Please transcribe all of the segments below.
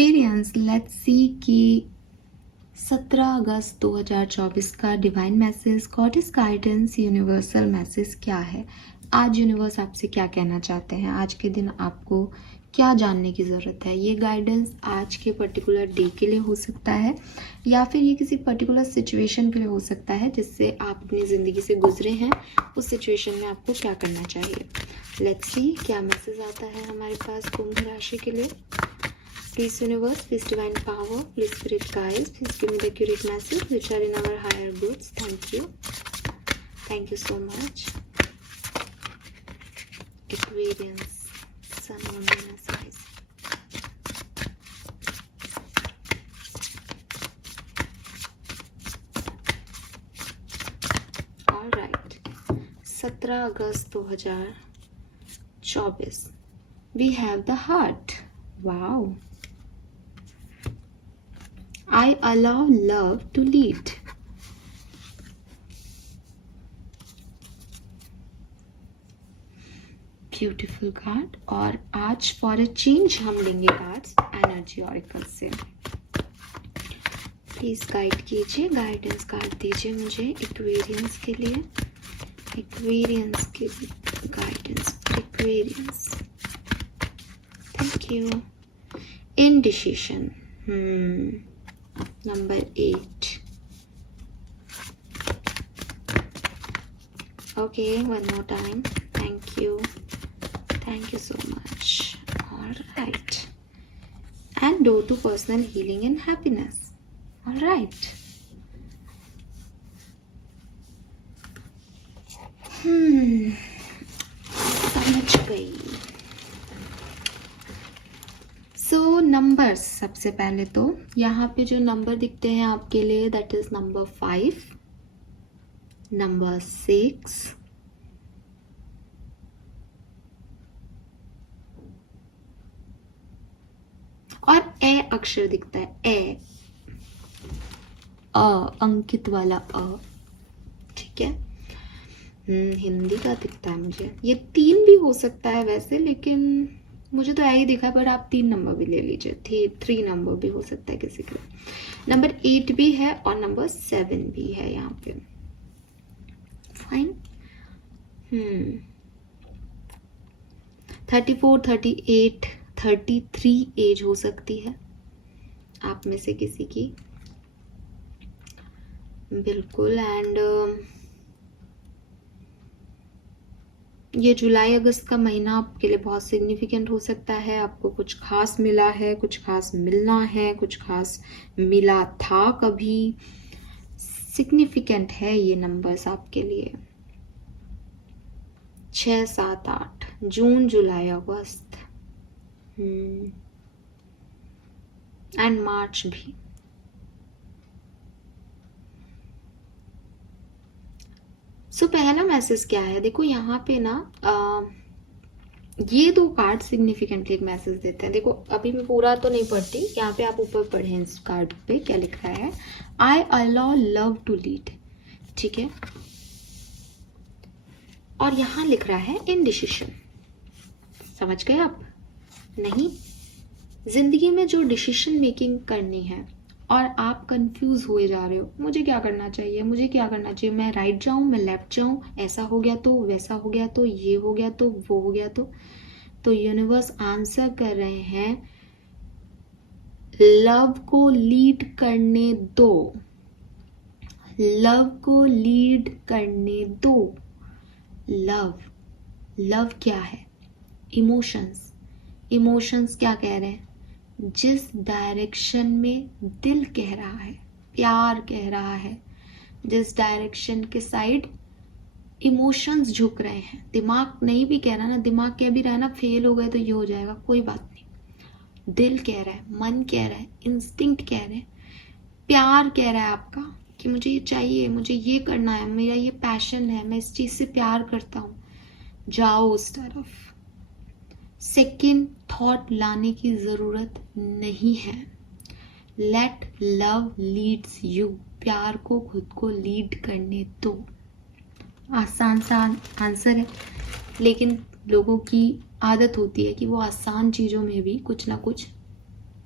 Aquarians, let's see कि 17 अगस्त 2024 का divine message, goddess guidance, universal message क्या है। आज यूनिवर्स आपसे क्या कहना चाहते हैं, आज के दिन आपको क्या जानने की ज़रूरत है। ये गाइडेंस आज के पर्टिकुलर डे के लिए हो सकता है या फिर ये किसी पर्टिकुलर सिचुएशन के लिए हो सकता है जिससे आप अपनी ज़िंदगी से गुजरे हैं। उस सिचुएशन में आपको क्या करना चाहिए। लेट्स सी क्या मैसेज आता है हमारे पास कुंभ राशि के लिए। Please universe, please divine power, please spirit guides, please give me the accurate message which are in our higher goods. Thank you. Thank you so much. Aquarians, Sun, Moon, Venus, Rising. All right. 17 August 2024. We have the heart. Wow. I allow love to lead. Beautiful card. और आज for a change हम लेंगे cards energy auricle से। Please guide कीजिए, guidance card दीजिए मुझे Aquarians के लिए। एक्वेरियंस के guidance, Aquarians. Thank you. Indecision, number 8। Okay, one more time. Thank you, thank you so much. All right. And door to personal healing and happiness. All right. समझ गई। So numbers, सबसे पहले तो यहाँ पे जो नंबर दिखते हैं आपके लिए, that is number 5, number 6, और ए अक्षर दिखता है, ए, अंकित वाला अ, ठीक है। हिंदी का दिखता है मुझे। ये 3 भी हो सकता है वैसे, लेकिन मुझे तो यही दिखा, पर आप 3 नंबर भी ले लीजिए। 3 नंबर भी हो सकता है किसी के लिए। नंबर 8 भी है और नंबर 7 भी है यहाँ पे। फाइन। 34, 38, 33 एज हो सकती है आप में से किसी की, बिल्कुल। एंड ये जुलाई अगस्त का महीना आपके लिए बहुत सिग्निफिकेंट हो सकता है। आपको कुछ खास मिला है, कुछ खास मिलना है, कुछ खास मिला था कभी। सिग्निफिकेंट है ये नंबर्स आपके लिए। 6, 7, 8, जून, जुलाई, अगस्त एंड मार्च भी। सो पहला मैसेज क्या है, देखो यहाँ पे ना ये 2 कार्ड सिग्निफिकेंटली एक मैसेज देते हैं। देखो अभी मैं पूरा तो नहीं पढ़ती, यहाँ पे आप ऊपर पढ़ें इस कार्ड पे क्या लिख रहा है। I allow love to lead, ठीक है। और यहाँ लिख रहा है इनडिसिशन। समझ गए आप? नहीं, जिंदगी में जो डिसीजन मेकिंग करनी है और आप कंफ्यूज हुए जा रहे हो, मुझे क्या करना चाहिए, मुझे क्या करना चाहिए, मैं राइट जाऊं, मैं लेफ्ट जाऊं, ऐसा हो गया तो, वैसा हो गया तो, ये हो गया तो, वो हो गया तो यूनिवर्स आंसर कर रहे हैं, लव को लीड करने दो, लव को लीड करने दो। लव क्या है? इमोशंस। इमोशंस क्या कह रहे हैं? जिस डायरेक्शन में दिल कह रहा है, प्यार कह रहा है, जिस डायरेक्शन के साइड इमोशंस झुक रहे हैं, दिमाग नहीं भी कह रहा ना, दिमाग कह भी रहा है ना फेल हो गए तो ये हो जाएगा, कोई बात नहीं। दिल कह रहा है, मन कह रहा है, इंस्टिंक्ट कह रहे हैं, प्यार कह रहा है आपका कि मुझे ये चाहिए, मुझे ये करना है, मेरा ये पैशन है, मैं इस चीज से प्यार करता हूँ, जाओ उस तरफ। सेकेंड थॉट लाने की जरूरत नहीं है। Let love leads you. प्यार को खुद को लीड करने दो। आसान सा आंसर है, लेकिन लोगों की आदत होती है कि वो आसान चीजों में भी कुछ ना कुछ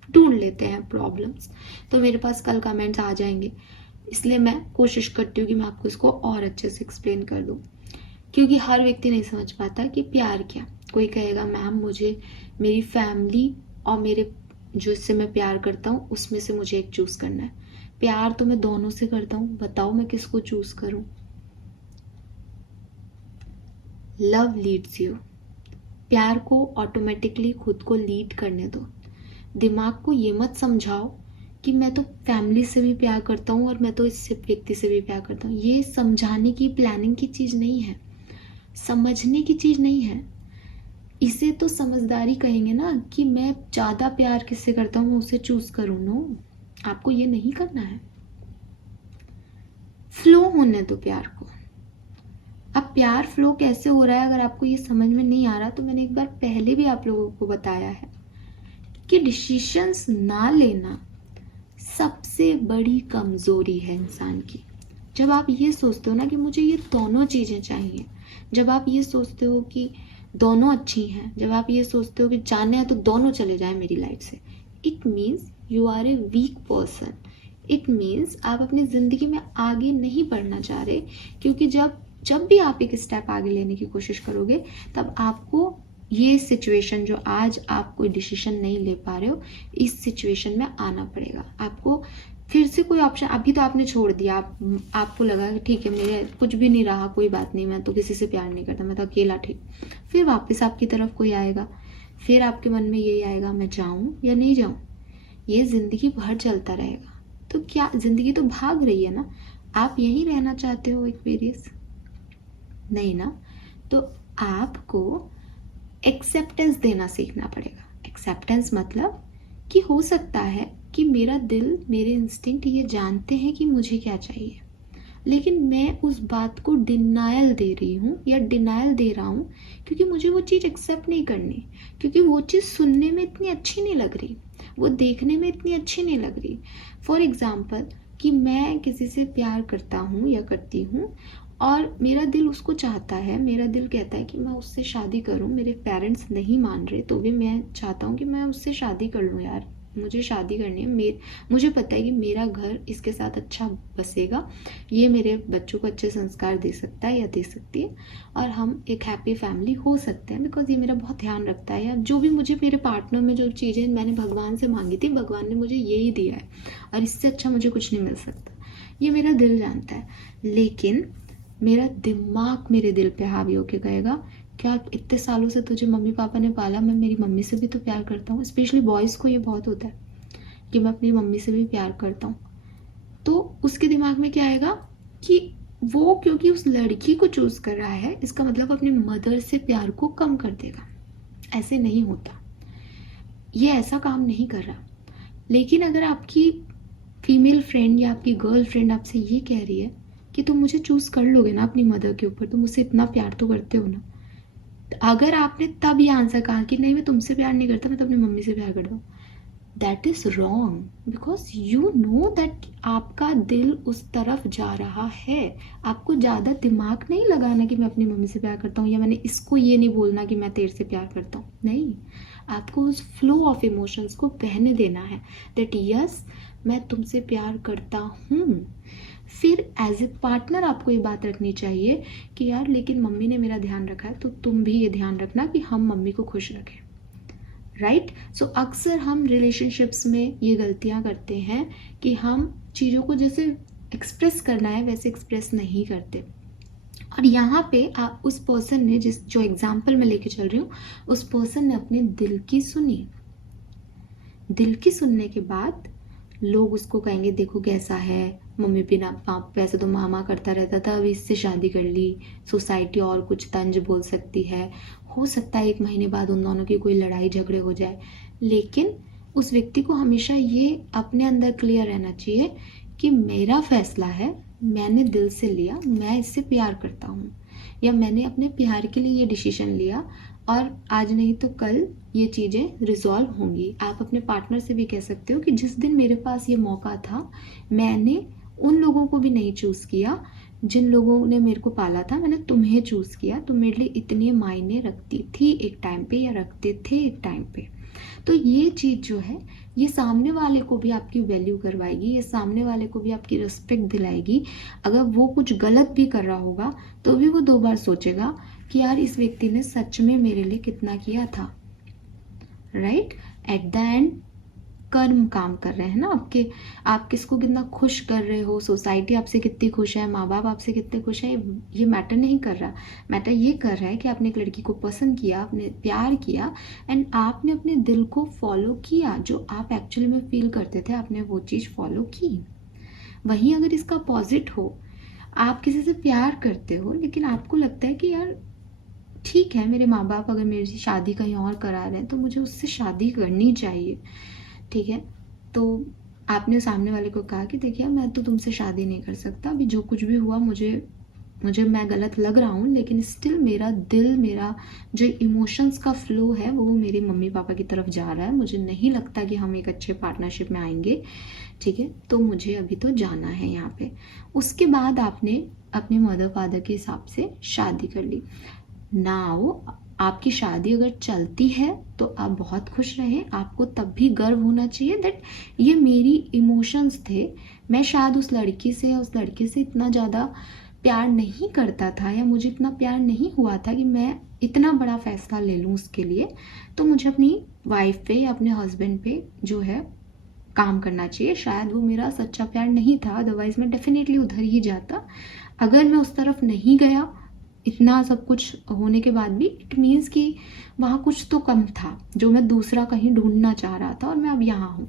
ढूंढ लेते हैं प्रॉब्लम्स, तो मेरे पास कल कमेंट्स आ जाएंगे। इसलिए मैं कोशिश करती हूँ कि मैं आपको इसको और अच्छे से एक्सप्लेन कर दूँ, क्योंकि हर व्यक्ति नहीं समझ पाता कि प्यार क्या। कोई कहेगा मैम मुझे मेरी फैमिली और मेरे जिससे मैं प्यार करता हूँ उसमें से मुझे एक चूज़ करना है। प्यार तो मैं दोनों से करता हूँ, बताओ मैं किसको चूज़ करूँ। Love leads you. प्यार को ऑटोमेटिकली खुद को लीड करने दो। दिमाग को ये मत समझाओ कि मैं तो फैमिली से भी प्यार करता हूँ और मैं तो इस व्यक्ति से भी प्यार करता हूँ। ये समझाने की, प्लानिंग की चीज़ नहीं है, समझने की चीज़ नहीं है। इसे तो समझदारी कहेंगे ना, कि मैं ज़्यादा प्यार किससे करता हूँ मैं उसे चूज़ करूँ। नो, आपको ये नहीं करना है। फ्लो होने दो प्यार को। अब प्यार फ्लो कैसे हो रहा है अगर आपको ये समझ में नहीं आ रहा, तो मैंने एक बार पहले भी आप लोगों को बताया है कि डिसीशंस ना लेना सबसे बड़ी कमजोरी है इंसान की। जब आप ये सोचते हो ना कि मुझे ये दोनों चीज़ें चाहिए, जब आप ये सोचते हो कि दोनों अच्छी हैं, जब आप ये सोचते हो कि जाने हैं तो दोनों चले जाएं मेरी लाइफ से, it means you are a weak person. It means आप अपनी ज़िंदगी में आगे नहीं बढ़ना चाह रहे, क्योंकि जब भी आप एक स्टेप आगे लेने की कोशिश करोगे तब आपको ये सिचुएशन, जो आज आप कोई डिसीजन नहीं ले पा रहे हो, इस सिचुएशन में आना पड़ेगा आपको। फिर से कोई ऑप्शन, अभी तो आपने छोड़ दिया, आपको लगा कि ठीक है मेरे कुछ भी नहीं रहा, कोई बात नहीं, मैं तो किसी से प्यार नहीं करता, मैं तो अकेला ठीक। फिर वापस आपकी तरफ कोई आएगा, फिर आपके मन में यही आएगा मैं जाऊँ या नहीं जाऊँ। ये ज़िंदगी भर चलता रहेगा। तो क्या ज़िंदगी तो भाग रही है ना, आप यहीं रहना चाहते हो एक्वेरियस? नहीं ना। तो आपको एक्सेप्टेंस देना सीखना पड़ेगा। एक्सेप्टेंस मतलब कि हो सकता है कि मेरा दिल, मेरे इंस्टिंक्ट ये जानते हैं कि मुझे क्या चाहिए, लेकिन मैं उस बात को डिनायल दे रही हूँ या डिनायल दे रहा हूँ क्योंकि मुझे वो चीज़ एक्सेप्ट नहीं करनी, क्योंकि वो चीज़ सुनने में इतनी अच्छी नहीं लग रही, वो देखने में इतनी अच्छी नहीं लग रही। फॉर एग्ज़ाम्पल कि मैं किसी से प्यार करता हूँ या करती हूँ और मेरा दिल उसको चाहता है, मेरा दिल कहता है कि मैं उससे शादी करूं, मेरे पेरेंट्स नहीं मान रहे तो भी मैं चाहता हूं कि मैं उससे शादी कर लूं, यार मुझे शादी करनी है, मुझे पता है कि मेरा घर इसके साथ अच्छा बसेगा, ये मेरे बच्चों को अच्छे संस्कार दे सकता है या दे सकती है, और हम एक हैप्पी फैमिली हो सकते हैं बिकॉज ये मेरा बहुत ध्यान रखता है, या जो भी मुझे मेरे पार्टनर में जो चीज़ें मैंने भगवान से मांगी थी, भगवान ने मुझे यही दिया है और इससे अच्छा मुझे कुछ नहीं मिल सकता, ये मेरा दिल जानता है। लेकिन मेरा दिमाग मेरे दिल पे हावी होके कहेगा क्या इतने सालों से तुझे मम्मी पापा ने पाला, मैं मेरी मम्मी से भी तो प्यार करता हूँ। स्पेशली बॉयज़ को ये बहुत होता है कि मैं अपनी मम्मी से भी प्यार करता हूँ। तो उसके दिमाग में क्या आएगा कि वो क्योंकि उस लड़की को चूज़ कर रहा है, इसका मतलब अपनी मदर से प्यार को कम कर देगा। ऐसे नहीं होता, ये ऐसा काम नहीं कर रहा। लेकिन अगर आपकी फीमेल फ्रेंड या आपकी गर्ल फ्रेंड आपसे ये कह रही है कि तुम मुझे चूज़ कर लोगे ना अपनी मदर के ऊपर, तुम मुझसे इतना प्यार तो करते हो ना, अगर आपने तब ये आंसर कहा कि नहीं मैं तुमसे प्यार नहीं करता, मैं तो अपनी मम्मी से प्यार करता हूँ, that is wrong, because you know that आपका दिल उस तरफ जा रहा है। आपको ज़्यादा दिमाग नहीं लगाना कि मैं अपनी मम्मी से प्यार करता हूँ, या मैंने इसको ये नहीं बोलना कि मैं तेरे से प्यार करता हूँ, नहीं, आपको उस फ्लो ऑफ इमोशंस को बहने देना है दैट यस मैं तुमसे प्यार करता हूँ। फिर एज ए पार्टनर आपको ये बात रखनी चाहिए कि यार लेकिन मम्मी ने मेरा ध्यान रखा है तो तुम भी ये ध्यान रखना कि हम मम्मी को खुश रखें, राइट। सो अक्सर हम रिलेशनशिप्स में ये गलतियाँ करते हैं कि हम चीज़ों को जैसे एक्सप्रेस करना है वैसे एक्सप्रेस नहीं करते। और यहाँ पे आप उस पर्सन ने जो एग्जाम्पल मैं लेके चल रही हूँ, उस पर्सन ने अपने दिल की सुनी। दिल की सुनने के बाद लोग उसको कहेंगे देखो कैसा है, मम्मी बिना पाप वैसे तो मामा करता रहता था, अभी इससे शादी कर ली, सोसाइटी और कुछ तंज बोल सकती है, हो सकता है 1 महीने बाद उन दोनों की कोई लड़ाई झगड़े हो जाए। लेकिन उस व्यक्ति को हमेशा ये अपने अंदर क्लियर रहना चाहिए कि मेरा फैसला है, मैंने दिल से लिया, मैं इससे प्यार करता हूँ, या मैंने अपने प्यार के लिए ये डिसीजन लिया और आज नहीं तो कल ये चीज़ें रिजॉल्व होंगी। आप अपने पार्टनर से भी कह सकते हो कि जिस दिन मेरे पास ये मौका था, मैंने उन लोगों को भी नहीं चूज़ किया जिन लोगों ने मेरे को पाला था, मैंने तुम्हें चूज़ किया, तुम मेरे लिए इतने मायने रखती थी एक टाइम पे या रखते थे एक टाइम पे। तो ये चीज़ जो है ये सामने वाले को भी आपकी वैल्यू करवाएगी, ये सामने वाले को भी आपकी रिस्पेक्ट दिलाएगी। अगर वो कुछ गलत भी कर रहा होगा तो भी वो 2 बार सोचेगा कि यार इस व्यक्ति ने सच में मेरे लिए कितना किया था, राइट। एट द एंड कर्म काम कर रहे हैं ना आपके, आप किसको कितना खुश कर रहे हो, सोसाइटी आपसे कितनी खुश है, माँ बाप आपसे कितने खुश है, ये मैटर नहीं कर रहा। मैटर ये कर रहा है कि आपने एक लड़की को पसंद किया, आपने प्यार किया एंड आपने अपने दिल को फॉलो किया, जो आप एक्चुअली में फील करते थे आपने वो चीज़ फॉलो की। वहीं अगर इसका अपोजिट हो, आप किसी से प्यार करते हो लेकिन आपको लगता है कि यार ठीक है, मेरे माँ बाप अगर मेरी शादी कहीं और करा रहे हैं तो मुझे उससे शादी करनी चाहिए, ठीक है। तो आपने सामने वाले को कहा कि देखिए मैं तो तुमसे शादी नहीं कर सकता, अभी जो कुछ भी हुआ मुझे मैं गलत लग रहा हूँ, लेकिन स्टिल मेरा दिल, मेरा जो इमोशंस का फ्लो है वो मेरे मम्मी पापा की तरफ जा रहा है, मुझे नहीं लगता कि हम एक अच्छे पार्टनरशिप में आएंगे, ठीक है, तो मुझे अभी तो जाना है यहाँ पे। उसके बाद आपने अपने मदर फादर के हिसाब से शादी कर ली। नाउ आपकी शादी अगर चलती है तो आप बहुत खुश रहें, आपको तब भी गर्व होना चाहिए दैट ये मेरी इमोशंस थे, मैं शायद उस लड़के से इतना ज़्यादा प्यार नहीं करता था या मुझे इतना प्यार नहीं हुआ था कि मैं इतना बड़ा फैसला ले लूँ उसके लिए, तो मुझे अपनी वाइफ पे या अपने हस्बैंड पे जो है काम करना चाहिए। शायद वो मेरा सच्चा प्यार नहीं था, अदरवाइज मैं डेफिनेटली उधर ही जाता। अगर मैं उस तरफ नहीं गया इतना सब कुछ होने के बाद भी, इट मीन्स कि वहाँ कुछ तो कम था जो मैं दूसरा कहीं ढूंढना चाह रहा था और मैं अब यहाँ हूँ।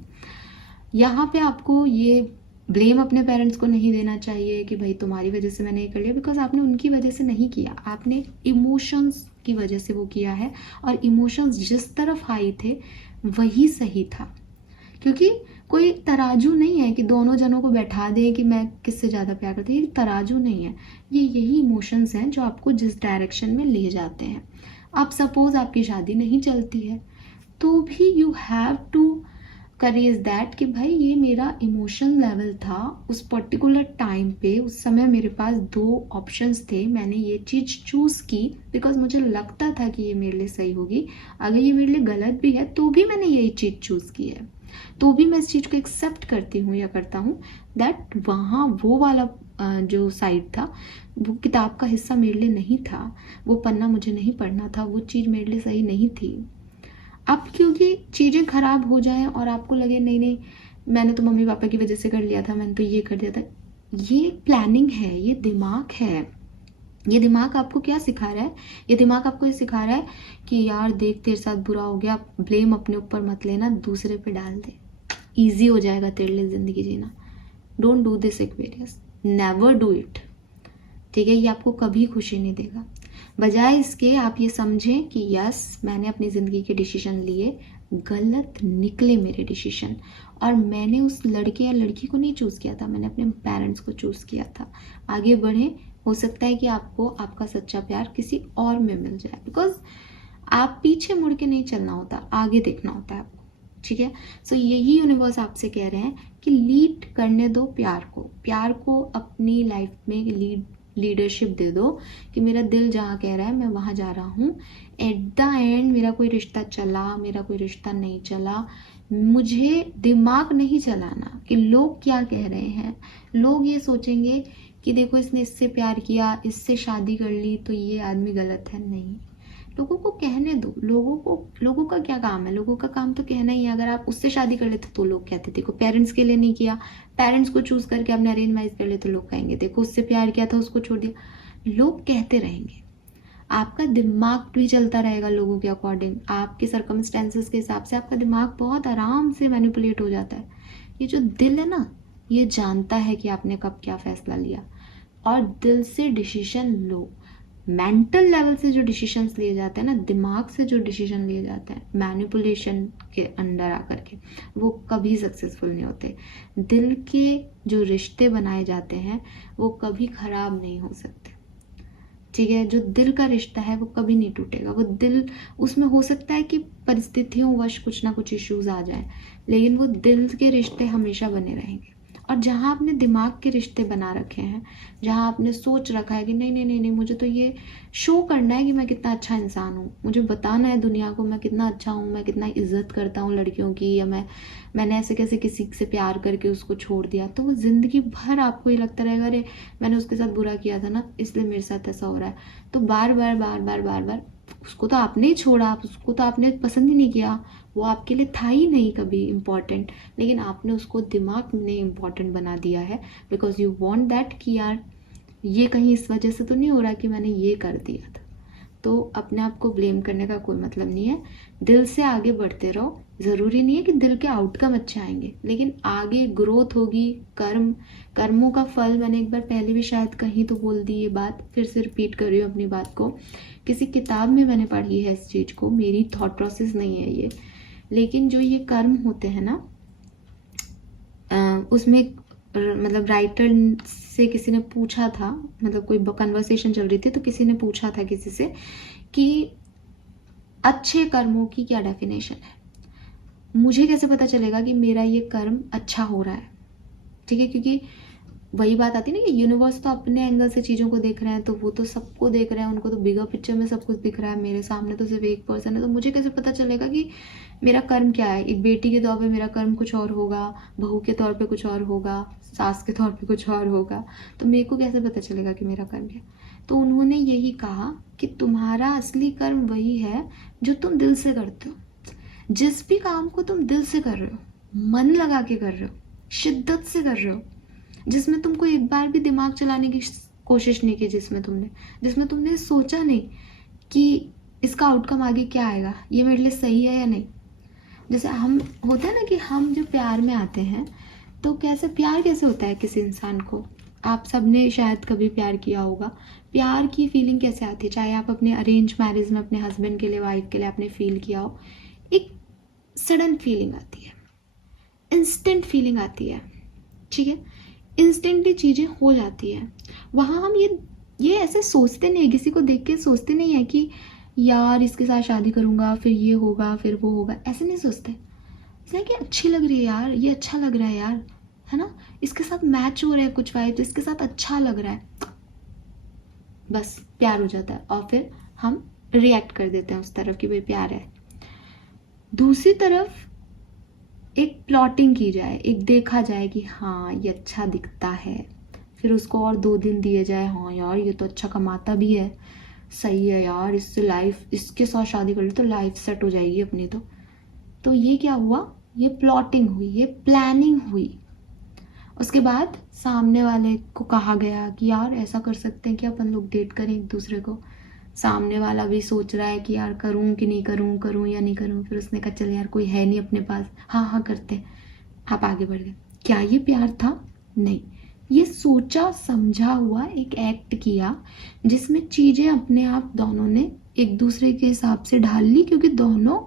यहाँ पे आपको ये ब्लेम अपने पेरेंट्स को नहीं देना चाहिए कि भाई तुम्हारी वजह से मैंने ये कर लिया, बिकॉज आपने उनकी वजह से नहीं किया, आपने इमोशंस की वजह से वो किया है और इमोशंस जिस तरफ हाई थे वही सही था। क्योंकि कोई तराजू नहीं है कि दोनों जनों को बैठा दे कि मैं किससे ज़्यादा प्यार करती हूँ, ये तराजू नहीं है, ये यही इमोशंस हैं जो आपको जिस डायरेक्शन में ले जाते हैं। अब सपोज आपकी शादी नहीं चलती है तो भी you have to courage that कि भाई ये मेरा इमोशन लेवल था उस पर्टिकुलर टाइम पे, उस समय मेरे पास 2 ऑप्शंस थे, मैंने ये चीज़ चूज़ की बिकॉज मुझे लगता था कि ये मेरे लिए सही होगी, अगर ये मेरे लिए गलत भी है तो भी मैंने यही चीज़ चूज़ की है, तो भी मैं इस चीज़ को एक्सेप्ट करती हूँ या करता हूँ दैट वहाँ वो वाला जो साइड था वो किताब का हिस्सा मेरे लिए नहीं था, वो पन्ना मुझे नहीं पढ़ना था, वो चीज़ मेरे लिए सही नहीं थी। अब क्योंकि चीज़ें खराब हो जाएं और आपको लगे नहीं नहीं मैंने तो मम्मी पापा की वजह से कर लिया था, मैंने तो ये कर दिया था, ये प्लानिंग है, ये दिमाग है। ये दिमाग आपको क्या सिखा रहा है, ये दिमाग आपको ये सिखा रहा है कि यार देख तेरे साथ बुरा हो गया, ब्लेम अपने ऊपर मत लेना, दूसरे पे डाल दे, ईजी हो जाएगा तेरे लिए ज़िंदगी जीना। Don't do this Aquarius, never do it, ठीक है। ये आपको कभी खुशी नहीं देगा। बजाय इसके आप ये समझें कि यस मैंने अपनी ज़िंदगी के डिसीजन लिए, गलत निकले मेरे डिसीजन, और मैंने उस लड़के या लड़की को नहीं चूज़ किया था, मैंने अपने पेरेंट्स को चूज़ किया था। आगे बढ़ें, हो सकता है कि आपको आपका सच्चा प्यार किसी और में मिल जाए, बिकॉज आप पीछे मुड़ के नहीं चलना होता, आगे देखना होता है आपको, ठीक है। सो यही यूनिवर्स आपसे कह रहे हैं कि लीड करने दो प्यार को अपनी लाइफ में लीडरशिप दे दो कि मेरा दिल जहाँ कह रहा है मैं वहाँ जा रहा हूँ। एट द एंड मेरा कोई रिश्ता चला, मेरा कोई रिश्ता नहीं चला, मुझे दिमाग नहीं चलाना कि लोग क्या कह रहे हैं। लोग ये सोचेंगे कि देखो इसने इससे प्यार किया, इससे शादी कर ली तो ये आदमी गलत है, नहीं, लोगों को कहने दो। लोगों का क्या काम है, लोगों का काम तो कहना ही है। अगर आप उससे शादी कर लेते तो लोग कहते देखो पेरेंट्स के लिए नहीं किया, पेरेंट्स को चूज करके आपने अरेंज मैरिज कर ले तो लोग कहेंगे देखो उससे प्यार किया था उसको छोड़ दिया, लोग कहते रहेंगे। आपका दिमाग भी चलता रहेगा लोगों के अकॉर्डिंग, आपके सर्कमस्टेंसेस के हिसाब से आपका दिमाग बहुत आराम से मैनिपुलेट हो जाता है। ये जो दिल है ना, ये जानता है कि आपने कब क्या फैसला लिया, और दिल से डिसीजन लो। मेंटल लेवल से जो डिसीजंस लिए जाते हैं ना, दिमाग से जो डिसीजन लिए जाते हैं मैनिपुलेशन के अंडर आकर के, वो कभी सक्सेसफुल नहीं होते। दिल के जो रिश्ते बनाए जाते हैं वो कभी खराब नहीं हो सकते, ठीक है। जो दिल का रिश्ता है वो कभी नहीं टूटेगा। वो दिल, उसमें हो सकता है कि परिस्थितियों वश कुछ ना कुछ इश्यूज आ जाए, लेकिन वो दिल के रिश्ते हमेशा बने रहेंगे। और जहाँ आपने दिमाग के रिश्ते बना रखे हैं, जहाँ आपने सोच रखा है कि नहीं नहीं नहीं नहीं, मुझे तो ये शो करना है कि मैं कितना अच्छा इंसान हूँ, मुझे बताना है दुनिया को मैं कितना अच्छा हूँ, मैं कितना इज्जत करता हूँ लड़कियों की, या मैंने ऐसे कैसे किसी से प्यार करके उसको छोड़ दिया, तो वो ज़िंदगी भर आपको ये लगता रहेगा अरे मैंने उसके साथ बुरा किया था ना, इसलिए मेरे साथ ऐसा हो रहा है। तो बार बार बार बार बार बार, उसको तो आपने ही छोड़ा, उसको तो आपने पसंद ही नहीं किया, वो आपके लिए था ही नहीं कभी इम्पॉर्टेंट, लेकिन आपने उसको दिमाग में इम्पॉर्टेंट बना दिया है बिकॉज यू वांट दैट कि यार ये कहीं इस वजह से तो नहीं हो रहा कि मैंने ये कर दिया था। तो अपने आप को ब्लेम करने का कोई मतलब नहीं है, दिल से आगे बढ़ते रहो। ज़रूरी नहीं है कि दिल के आउटकम अच्छे आएंगे, लेकिन आगे ग्रोथ होगी। कर्मों का फल, मैंने एक बार पहले भी शायद कहीं तो बोल दी ये बात, फिर से रिपीट कर रही हूँ अपनी बात को। किसी किताब में मैंने पढ़ी है इस चीज़ को, मेरी थॉट प्रोसेस नहीं है ये, लेकिन जो ये कर्म होते हैं ना, उसमें मतलब राइटर से किसी ने पूछा था, मतलब कोई कन्वर्सेशन चल रही थी तो किसी ने पूछा था किसी से कि अच्छे कर्मों की क्या डेफिनेशन है, मुझे कैसे पता चलेगा कि मेरा ये कर्म अच्छा हो रहा है। ठीक है, क्योंकि वही बात आती है ना कि यूनिवर्स तो अपने एंगल से चीज़ों को देख रहे हैं, तो वो तो सबको देख रहे हैं, उनको तो बिगर पिक्चर में सब कुछ दिख रहा है, मेरे सामने तो सिर्फ एक पर्सन है, तो मुझे कैसे पता चलेगा कि मेरा कर्म क्या है। एक बेटी के तौर पे मेरा कर्म कुछ और होगा, बहू के तौर पे कुछ और होगा, सास के तौर पे कुछ और होगा, तो मेरे को कैसे पता चलेगा कि मेरा कर्म क्या है। तो उन्होंने यही कहा कि तुम्हारा असली कर्म वही है जो तुम दिल से करते हो। जिस भी काम को तुम दिल से कर रहे हो, मन लगा के कर रहे हो, शिद्दत से कर रहे हो, जिसमें तुमको एक बार भी दिमाग चलाने की कोशिश नहीं की, जिसमें तुमने सोचा नहीं कि इसका आउटकम आगे क्या आएगा, ये मेरे लिए सही है या नहीं। जैसे हम होता है ना कि हम जो प्यार में आते हैं, तो प्यार कैसे होता है किसी इंसान को, आप सबने शायद कभी प्यार किया होगा। प्यार की फीलिंग कैसे आती है, चाहे आप अपने अरेंज मैरिज में अपने हस्बैंड के लिए, वाइफ के लिए आपने फील किया हो, एक सडन फीलिंग आती है, इंस्टेंट फीलिंग आती है। ठीक है, इंस्टेंटली चीज़ें हो जाती है। वहाँ हम ये ऐसे सोचते नहीं, किसी को देख के सोचते नहीं है कि यार इसके साथ शादी करूँगा फिर ये होगा फिर वो होगा, ऐसे नहीं सोचते। इसलिए कि अच्छी लग रही है यार, ये अच्छा लग रहा है यार, है ना, इसके साथ मैच हो रहे हैं कुछ वाइब्स, इसके साथ अच्छा लग रहा है, बस प्यार हो जाता है। और फिर हम रिएक्ट कर देते हैं उस तरफ कि भाई प्यार है। दूसरी तरफ एक प्लॉटिंग की जाए, एक देखा जाए कि हाँ ये अच्छा दिखता है, फिर उसको और 2 दिन दिए जाए, हाँ यार ये तो अच्छा कमाता भी है, सही है यार, इससे लाइफ, इसके साथ शादी कर ली तो लाइफ सेट हो जाएगी अपनी। तो ये क्या हुआ, ये प्लॉटिंग हुई, ये प्लानिंग हुई। उसके बाद सामने वाले को कहा गया कि यार ऐसा कर सकते हैं कि अपन लोग डेट करें एक दूसरे को। सामने वाला भी सोच रहा है कि यार करूं कि नहीं करूं, करूं या नहीं करूं। फिर उसने कहा चल यार कोई है नहीं अपने पास, हाँ हाँ करते हैं। आप आगे बढ़ गए। क्या ये प्यार था? नहीं, ये सोचा समझा हुआ एक एक्ट किया जिसमें चीज़ें अपने आप दोनों ने एक दूसरे के हिसाब से ढाल ली, क्योंकि दोनों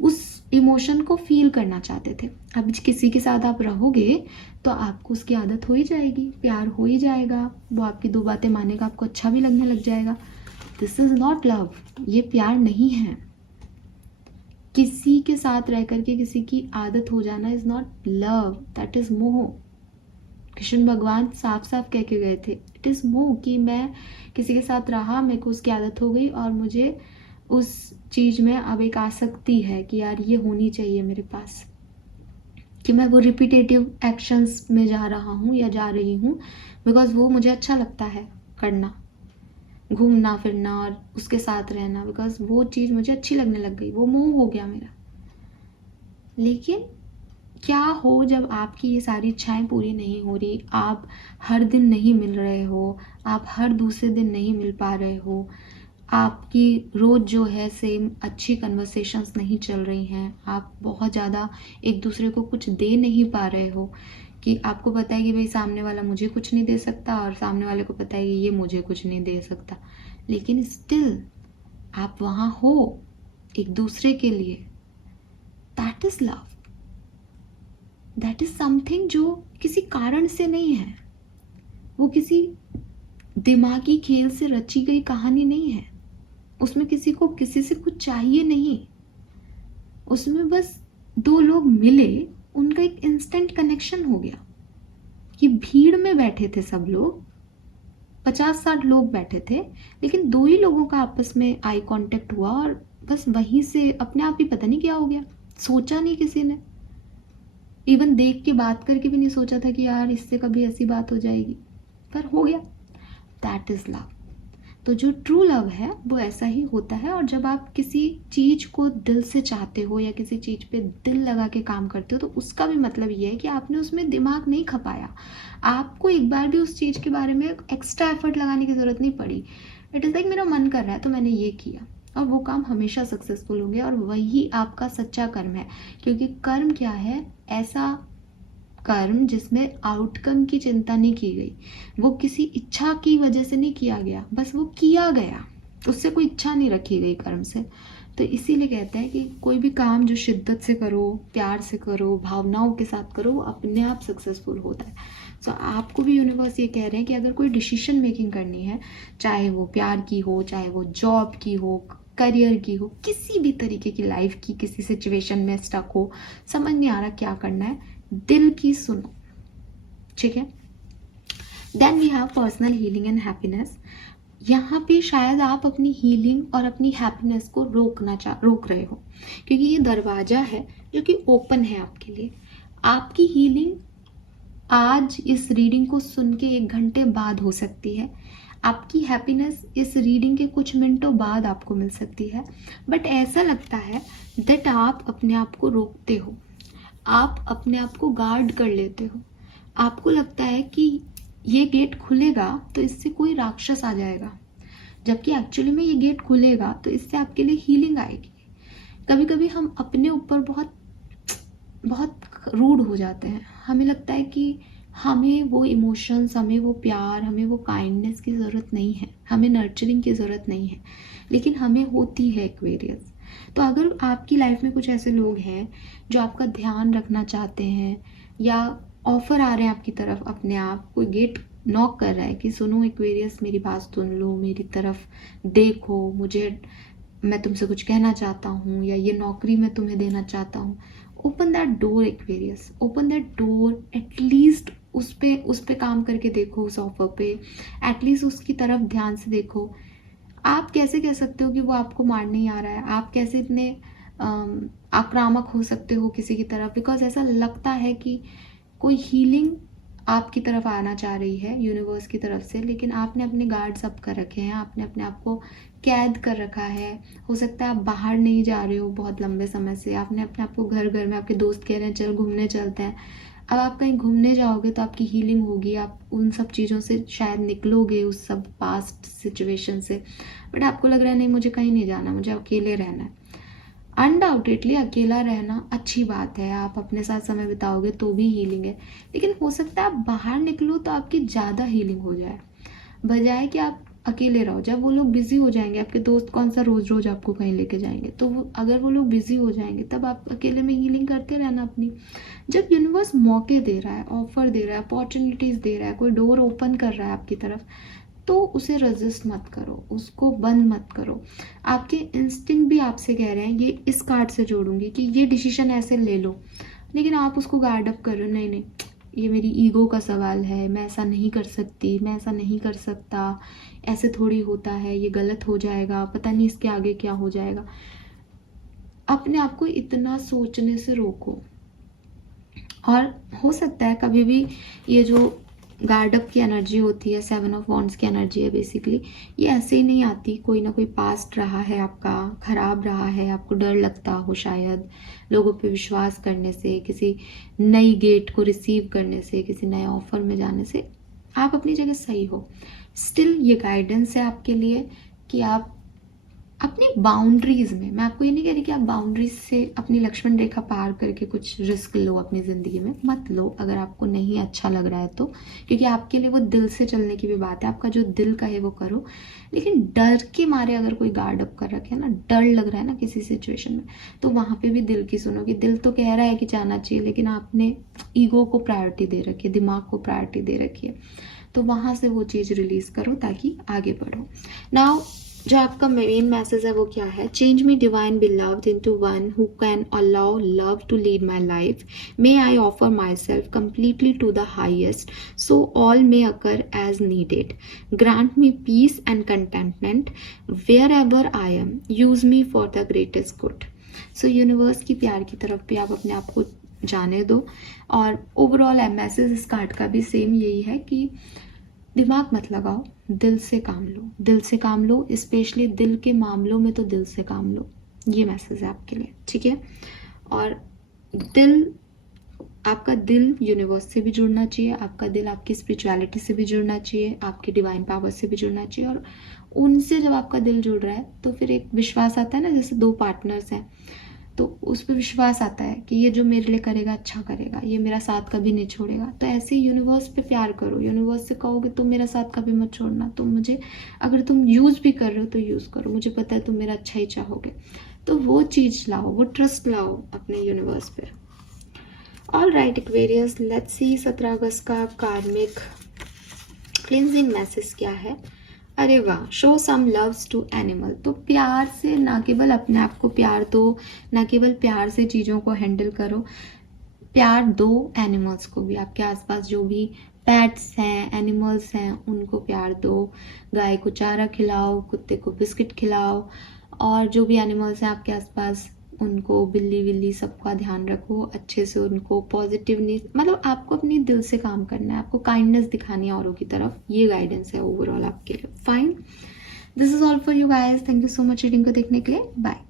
उस इमोशन को फील करना चाहते थे। अब किसी के साथ आप रहोगे तो आपको उसकी आदत हो ही जाएगी, प्यार हो ही जाएगा, वो आपकी 2 बातें मानेगा, आपको अच्छा भी लगने लग जाएगा। दिस इज नॉट लव, ये प्यार नहीं है। किसी के साथ रह करके किसी की आदत हो जाना is not love, that is मोह। कृष्ण भगवान साफ साफ कह के गए थे, इट इज मोह, कि मैं किसी के साथ रहा, मेरे को उसकी आदत हो गई और मुझे उस चीज में अब एक आसक्ति है कि यार ये होनी चाहिए मेरे पास, कि मैं वो रिपीटेटिव एक्शंस में जा रहा हूँ या जा रही हूँ बिकॉज वो मुझे अच्छा लगता है करना, घूमना फिरना और उसके साथ रहना, बिकॉज वो चीज़ मुझे अच्छी लगने लग गई, वो मोह हो गया मेरा। लेकिन क्या हो जब आपकी ये सारी इच्छाएं पूरी नहीं हो रही, आप हर दिन नहीं मिल रहे हो, आप हर दूसरे दिन नहीं मिल पा रहे हो, आपकी रोज़ जो है सेम अच्छी कन्वर्सेशंस नहीं चल रही हैं, आप बहुत ज़्यादा एक दूसरे को कुछ दे नहीं पा रहे हो, कि आपको पता है कि भाई सामने वाला मुझे कुछ नहीं दे सकता और सामने वाले को पता है कि ये मुझे कुछ नहीं दे सकता, लेकिन स्टिल आप वहाँ हो एक दूसरे के लिए, that is love. That is something जो किसी कारण से नहीं है, वो किसी दिमागी खेल से रची गई कहानी नहीं है, उसमें किसी को किसी से कुछ चाहिए नहीं, उसमें बस 2 लोग मिले, उनका एक इंस्टेंट कनेक्शन हो गया, कि भीड़ में बैठे थे सब लोग, 50-60 लोग बैठे थे, लेकिन 2 ही लोगों का आपस में आई कांटेक्ट हुआ और बस वहीं से अपने आप ही पता नहीं क्या हो गया, सोचा नहीं किसी ने, इवन देख के बात करके भी नहीं सोचा था कि यार इससे कभी ऐसी बात हो जाएगी, पर हो गया। That is love. तो जो ट्रू लव है वो ऐसा ही होता है। और जब आप किसी चीज को दिल से चाहते हो या किसी चीज पे दिल लगा के काम करते हो, तो उसका भी मतलब ये है कि आपने उसमें दिमाग नहीं खपाया, आपको एक बार भी उस चीज के बारे में एक्स्ट्रा एफर्ट लगाने की जरूरत नहीं पड़ी। इट इज लाइक मेरा मन कर रहा है तो मैंने ये किया, और वो काम हमेशा सक्सेसफुल होंगे, और वही आपका सच्चा कर्म है। क्योंकि कर्म क्या है? ऐसा कर्म जिसमें आउटकम की चिंता नहीं की गई, वो किसी इच्छा की वजह से नहीं किया गया, बस वो किया गया, उससे कोई इच्छा नहीं रखी गई कर्म से। तो इसीलिए कहते हैं कि कोई भी काम जो शिद्दत से करो, प्यार से करो, भावनाओं के साथ करो, वो अपने आप सक्सेसफुल होता है। सो आपको भी यूनिवर्स ये कह रहे हैं कि अगर कोई डिसीजन मेकिंग करनी है, चाहे वो प्यार की हो, चाहे वो जॉब की हो, करियर की हो, किसी भी तरीके की लाइफ की किसी सिचुएशन में स्टक हो, समझ नहीं आ रहा क्या करना है, दिल की सुनो, ठीक है। Then we have personal healing and happiness. यहाँ पे शायद आप अपनी हीलिंग और अपनी हैप्पीनेस को रोक रहे हो, क्योंकि ये दरवाजा है जो कि ओपन है आपके लिए। आपकी हीलिंग आज इस रीडिंग को सुन के 1 घंटे बाद हो सकती है, आपकी हैप्पीनेस इस रीडिंग के कुछ मिनटों बाद आपको मिल सकती है। बट ऐसा लगता है दैट आप अपने आप को रोकते हो, आप अपने आप को गार्ड कर लेते हो। आपको लगता है कि ये गेट खुलेगा तो इससे कोई राक्षस आ जाएगा, जबकि एक्चुअली में ये गेट खुलेगा तो इससे आपके लिए हीलिंग आएगी। कभी कभी हम अपने ऊपर बहुत बहुत रूड हो जाते हैं, हमें लगता है कि हमें वो इमोशंस, हमें वो प्यार, हमें वो काइंडनेस की ज़रूरत नहीं है, हमें नर्चरिंग की ज़रूरत नहीं है, लेकिन हमें होती है एक्वेरियस। तो अगर आपकी लाइफ में कुछ ऐसे लोग हैं जो आपका ध्यान रखना चाहते हैं, या ऑफर आ रहे हैं आपकी तरफ, अपने आप कोई गेट नॉक कर रहा है कि सुनो एक्वेरियस, मेरी बात सुन लो, मेरी तरफ देखो, मुझे, मैं तुमसे कुछ कहना चाहता हूँ, या ये नौकरी मैं तुम्हें देना चाहता हूँ, open that door Aquarius, open that door. At least उस पे काम करके देखो, उस ऑफर पे एटलीस्ट उसकी तरफ ध्यान से देखो। आप कैसे कह सकते हो कि वो आपको मार नहीं आ रहा है? आप कैसे इतने आक्रामक हो सकते हो किसी की तरफ? बिकॉज ऐसा लगता है कि कोई हीलिंग आपकी तरफ आना चाह रही है यूनिवर्स की तरफ से, लेकिन आपने अपने गार्ड्स अप कर रखे हैं, आपने अपने आप को कैद कर रखा है। हो सकता है आप बाहर नहीं जा रहे हो बहुत लंबे समय से, आपने अपने आप को घर घर में, आपके दोस्त कह रहे हैं चल घूमने चलते हैं, अब आप कहीं घूमने जाओगे तो आपकी हीलिंग होगी, आप उन सब चीज़ों से शायद निकलोगे, उस सब पास्ट सिचुएशन से। बट आपको लग रहा है नहीं, मुझे कहीं नहीं जाना, मुझे अकेले रहना है। अनडाउटेडली अकेला रहना अच्छी बात है, आप अपने साथ समय बिताओगे तो भी हीलिंग है, लेकिन हो सकता है आप बाहर निकलो तो आपकी ज़्यादा हीलिंग हो जाए, बजाय कि आप अकेले रहो। जब वो लोग बिजी हो जाएंगे, आपके दोस्त कौन सा रोज रोज आपको कहीं लेके जाएंगे, तो अगर वो लोग बिजी हो जाएंगे तब आप अकेले में हीलिंग करते रहना अपनी। जब यूनिवर्स मौके दे रहा है, ऑफर दे रहा है, अपॉर्चुनिटीज दे रहा है, कोई डोर ओपन कर रहा है आपकी तरफ, तो उसे रजिस्ट मत करो, उसको बंद मत करो। आपके इंस्टिंक्ट भी आपसे कह रहे हैं, ये इस कार्ड से जोड़ूंगी कि ये डिसीजन ऐसे ले लो, लेकिन आप उसको गार्ड अप कर रहे हो, नहीं नहीं ये मेरी ईगो का सवाल है, मैं ऐसा नहीं कर सकती, मैं ऐसा नहीं कर सकता, ऐसे थोड़ी होता है, ये गलत हो जाएगा, पता नहीं इसके आगे क्या हो जाएगा। अपने आप को इतना सोचने से रोको। और हो सकता है कभी भी ये जो गार्ड अप की एनर्जी होती है, 7 ऑफ वॉन्ड्स की एनर्जी है बेसिकली, ये ऐसे ही नहीं आती, कोई ना कोई पास्ट रहा है आपका, खराब रहा है, आपको डर लगता हो शायद लोगों पे विश्वास करने से, किसी नई गेट को रिसीव करने से, किसी नए ऑफर में जाने से। आप अपनी जगह सही हो, स्टिल ये गाइडेंस है आपके लिए कि आप अपनी बाउंड्रीज में, मैं आपको ये नहीं कह रही कि आप बाउंड्रीज से अपनी लक्ष्मण रेखा पार करके कुछ रिस्क लो अपनी ज़िंदगी में, मत लो अगर आपको नहीं अच्छा लग रहा है तो, क्योंकि आपके लिए वो दिल से चलने की भी बात है, आपका जो दिल का है वो करो। लेकिन डर के मारे अगर कोई गार्ड अप कर रखे है ना, डर लग रहा है ना किसी सिचुएशन में, तो वहाँ पे भी दिल की सुनो कि दिल तो कह रहा है कि जाना चाहिए, लेकिन आपने ईगो को प्रायोरिटी दे रखी है, दिमाग को प्रायोरिटी दे रखी है, तो वहाँ से वो चीज़ रिलीज़ करो ताकि आगे बढ़ो। नाउ जो आपका मेन मैसेज है वो क्या है? Change me divine beloved into one who can allow love to lead my life. May I offer myself completely to the highest so all may occur as needed. Grant me peace and contentment wherever I am. Use me for the greatest good. So universe की प्यार की तरफ भी आप अपने आप को जाने दो. और ओवरऑल मैसेज इस कार्ड का भी सेम यही है कि दिमाग मत लगाओ, दिल से काम लो. दिल से काम लो, स्पेशली दिल के मामलों में तो दिल से काम लो. ये मैसेज है आपके लिए, ठीक है. और आपका दिल यूनिवर्स से भी जुड़ना चाहिए, आपका दिल आपकी स्पिरिचुअलिटी से भी जुड़ना चाहिए, आपकी डिवाइन पावर से भी जुड़ना चाहिए. और उनसे जब आपका दिल जुड़ रहा है तो फिर एक विश्वास आता है ना, जैसे दो पार्टनर्स हैं तो उस पर विश्वास आता है कि ये जो मेरे लिए करेगा अच्छा करेगा, ये मेरा साथ कभी नहीं छोड़ेगा. तो ऐसे यूनिवर्स पे प्यार करो. यूनिवर्स से कहोगे तुम मेरा साथ कभी मत छोड़ना, तुम मुझे अगर तुम यूज़ भी कर रहे हो तो यूज़ करो, मुझे पता है तुम मेरा अच्छा ही चाहोगे. तो वो चीज़ लाओ, वो ट्रस्ट लाओ अपने यूनिवर्स पे. All right Aquarius, let's see 17 अगस्त का कार्मिक क्लिनजिंग मैसेज क्या है. अरे वाह, show some loves to animal. तो प्यार से ना केवल अपने आप को प्यार दो, ना केवल प्यार से चीज़ों को हैंडल करो, प्यार दो एनिमल्स को भी. आपके आसपास जो भी पेट्स हैं, एनिमल्स हैं, उनको प्यार दो. गाय को चारा खिलाओ, कुत्ते को बिस्किट खिलाओ, और जो भी एनिमल्स हैं आपके आसपास उनको, बिल्ली विल्ली, सबका ध्यान रखो अच्छे से. उनको पॉजिटिवनेस, मतलब आपको अपनी दिल से काम करना है, आपको काइंडनेस दिखानी है औरों की तरफ. ये गाइडेंस है ओवरऑल आपके लिए. Fine, this is all for you guys. Thank you so much reading को देखने के लिए. बाय.